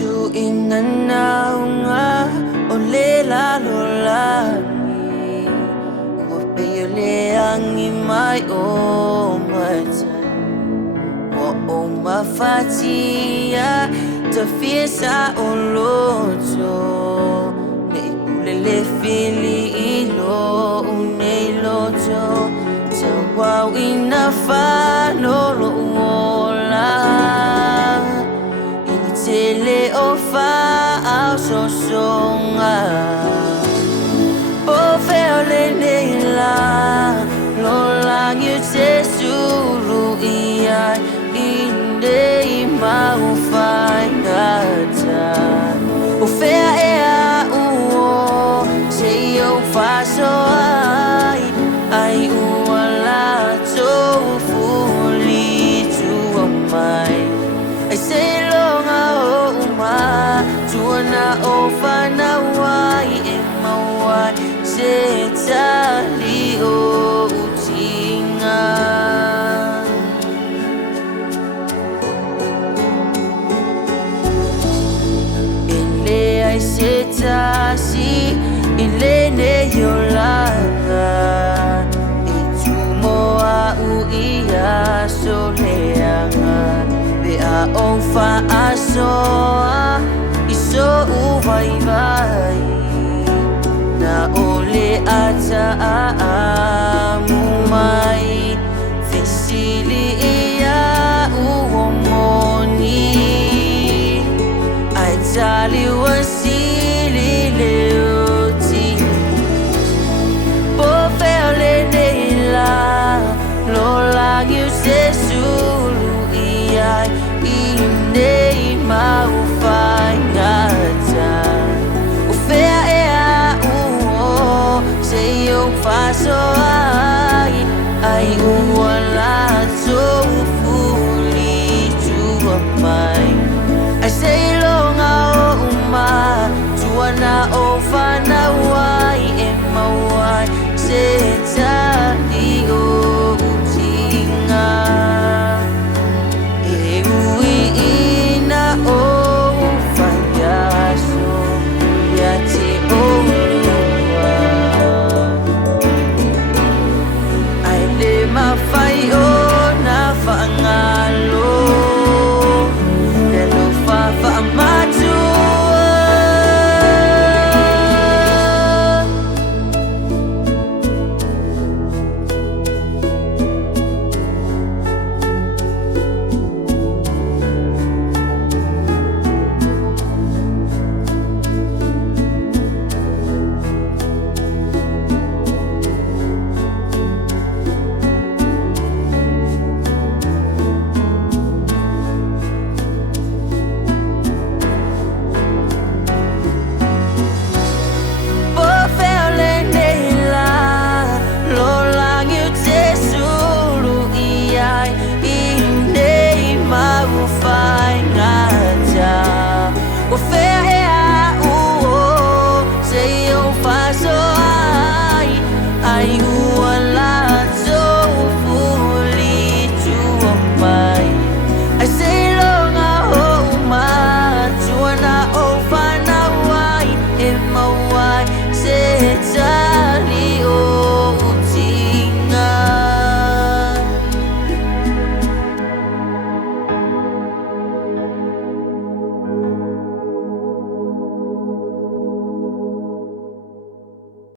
Su inanaunga olela lolani Wape yole angi mai o matan Wa o mafatia Te fiesa o loto Ne ulele fili ilo une loto Te wau inafa no lo uola Tele o fa au so songa O feole neila Lo lang yu te suru ia Inde I mau fai ngata O fea ea uo Te o fa so ai Ai ua la to fuli tu o mai I say Tuana o whanawai e mawai Se tali o utinga Ele ai se tasi Ele ne yolanga E tumoa uia soleanga Bea o whaasoa So vai vai na ole ata amumai Fesili ia uomoni Ai tali wasili leoti Po feole neila Lola you se sulu ia Ine mau fai O fea ea uo Se eu faço ai ua la to fuli tua mai Ai sei longa o uma Tuana o whanawai e mawai Se tali o utinga E ui ina o Fai